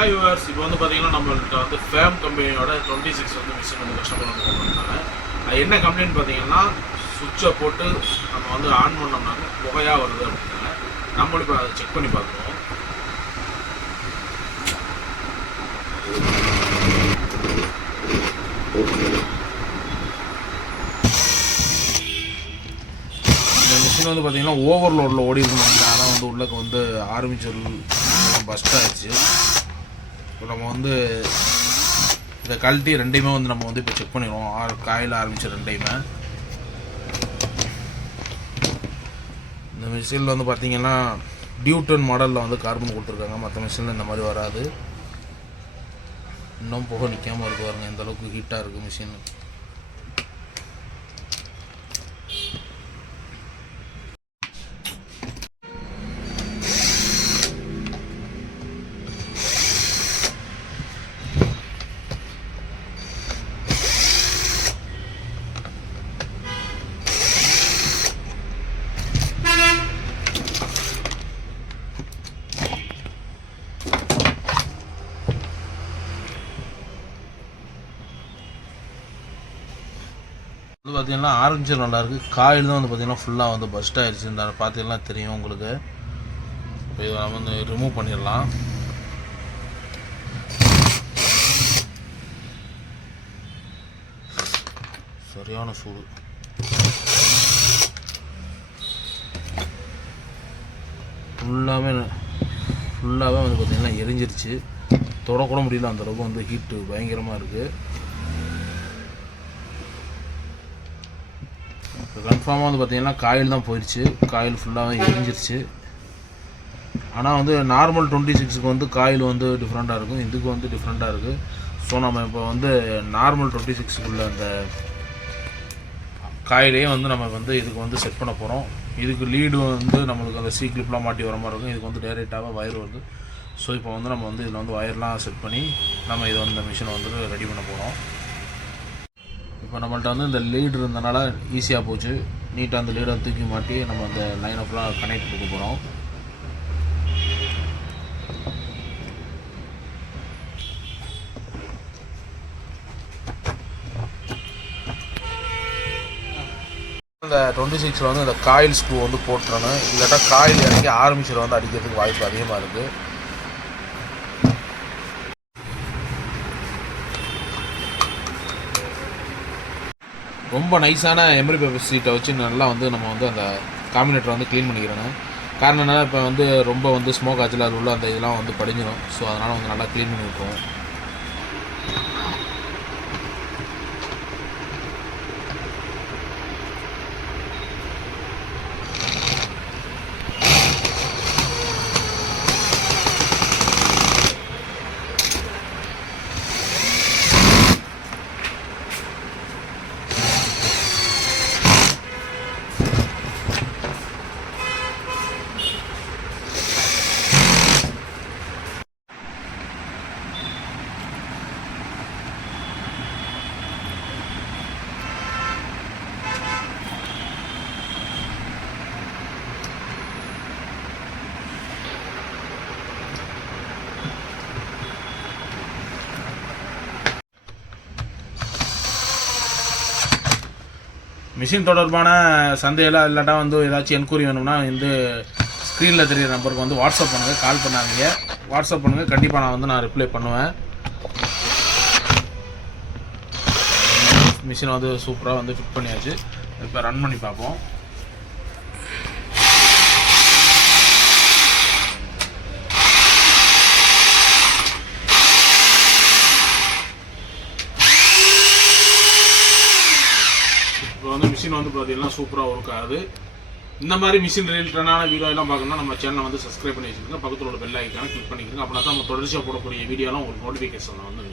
Hi viewers, இப்போ வந்து பார்த்தீங்கன்னா நம்மள்கிட்ட வந்து ஃபேம் கம்பெனியோட 26 வந்து மிஷின் வந்து கஸ்டமர் வந்து கொண்டு வந்தாங்க. அது என்ன கம்ப்ளைண்ட் பார்த்தீங்கன்னா, சுவிட்சை போட்டு நம்ம வந்து ஆன் பண்ணோம்னாங்க புகையாக வருது அப்படின்னாங்க. நம்மளும் இப்போ அதை செக் பண்ணி பார்க்குறோம். இந்த மிஷின் வந்து பார்த்தீங்கன்னா ஓவர்லோடில் ஓடி இருக்கணும். ஆனால் வந்து உள்ளே வந்து ஆர்மிச்சர் பஸ்ட் ஆகிடுச்சு. இப்போ நம்ம வந்து இந்த கழட்டி ரெண்டையுமே வந்து நம்ம வந்து இப்போ செக் பண்ணிடுவோம். காயில் ஆரம்பிச்சு ரெண்டையுமே. இந்த மிஷினில் வந்து பார்த்திங்கன்னா டியூட்டன் மாடலில் வந்து கார்பன் கொடுத்துருக்காங்க. மற்ற மிஷினில் இந்த மாதிரி வராது. இன்னும் புகை நிற்காமல் இருக்கு பாருங்க, இந்த அளவுக்கு ஹீட்டாக இருக்குது மிஷின். வந்து பார்த்தீங்கன்னா ஆரம்பிச்சர் நல்லாயிருக்கு. காயில் தான் வந்து பார்த்தீங்கன்னா ஃபுல்லாக வந்து பஸ்ட் ஆகிடுச்சு. இந்த பார்த்தீங்கன்னா தெரியும் உங்களுக்கு. இப்போ இதை நம்ம வந்து ரிமூவ் பண்ணிடலாம். சரியான சூடு. ஃபுல்லாகவே வந்து பார்த்தீங்கன்னா எரிஞ்சிருச்சு. தொடக்கூட முடியல, அந்தளவுக்கு வந்து ஹீட்டு பயங்கரமாக இருக்குது. இப்போ கன்ஃபார்மாக வந்து பார்த்திங்கன்னா காயில் தான் போயிடுச்சு. காயில் ஃபுல்லாகவே எரிஞ்சிருச்சு. ஆனால் வந்து நார்மல் 26க்கு வந்து காயில் வந்து டிஃப்ரெண்ட்டாக இருக்கும், இதுக்கு வந்து டிஃப்ரெண்ட்டாக இருக்குது. ஸோ நம்ம இப்போ வந்து நார்மல் 26க்குள்ள அந்த காயிலே வந்து நம்ம வந்து இதுக்கு வந்து செட் பண்ண போகிறோம். இதுக்கு லீடு வந்து நம்மளுக்கு அந்த கிளிப்லாம் மாட்டி வர மாதிரி இருக்கும். இதுக்கு வந்து டைரெக்டாக வயர் வருது. ஸோ இப்போ வந்து நம்ம வந்து இதில் வந்து வயர்லாம் செட் பண்ணி நம்ம இதை வந்து இந்த மிஷினை வந்து ரெடி பண்ண போகிறோம். இப்போ நம்மள்ட்ட வந்து இந்த லீடு இருந்தனால ஈஸியாக போச்சு. நீட்டாக அந்த லீடை தூக்கி மாட்டி நம்ம அந்த லைனை ஃபுல்லாக கனெக்ட் கொடுக்க போகிறோம். இந்த 26ல் வந்து இந்த காயில் ஸ்க்ரூ வந்து போட்டுறணும். இல்லாட்டா காயில் இறங்கி ஆர்மிச்சர் வந்து அடிக்கிறதுக்கு வாய்ப்பு அதிகமாக இருக்குது. ரொம்ப நைஸான எம்ரி பேப்பர் சீட்டை வச்சு நல்லா வந்து நம்ம வந்து அந்த காம்பினேட்டரை வந்து க்ளீன் பண்ணிக்கிறோம். காரணம் என்னன்னா, இப்போ வந்து ரொம்ப வந்து ஸ்மோக் ஆச்சுல, அது உள்ள அந்த இதெல்லாம் வந்து படிஞ்சிடும். ஸோ அதனால் வந்து நல்லா க்ளீன் பண்ணி விட்டுருவோம். மிஷின் தொடர்பான சந்தேகம் இல்லாட்டா வந்து ஏதாச்சும் என்கொயரி வேணும்னா வந்து ஸ்க்ரீனில் தெரியிற நம்பருக்கு வந்து வாட்ஸ்அப் பண்ணுங்கள், கால் பண்ணாதீங்க. வாட்ஸ்அப் பண்ணுங்கள், கண்டிப்பாக நான் ரிப்ளை பண்ணுவேன். மிஷினை வந்து சூப்பராக வந்து ஃபிட் பண்ணியாச்சு. இப்போ ரன் பண்ணி பார்ப்போம். இப்போ வந்து மிஷின் வந்து பார்த்தீங்கன்னா சூப்பராக ஒர்க் ஆகுது. இந்த மாதிரி மிஷின் ரிலேட்டடான வீடியோ எல்லாம் பார்க்கணும்னா நம்ம சேனலை வந்து சப்ஸ்கிரைப் பண்ணி வச்சுக்கோங்க. பக்கத்தில் உள்ள பெல் ஐக்கானை கிளிக் பண்ணிக்கோங்க. அப்படின்னா தான் நம்ம தொடர்ச்சியாக போடக்கூடிய வீடியோலாம் உங்களுக்கு நோட்டிஃபிகேஷன் வந்து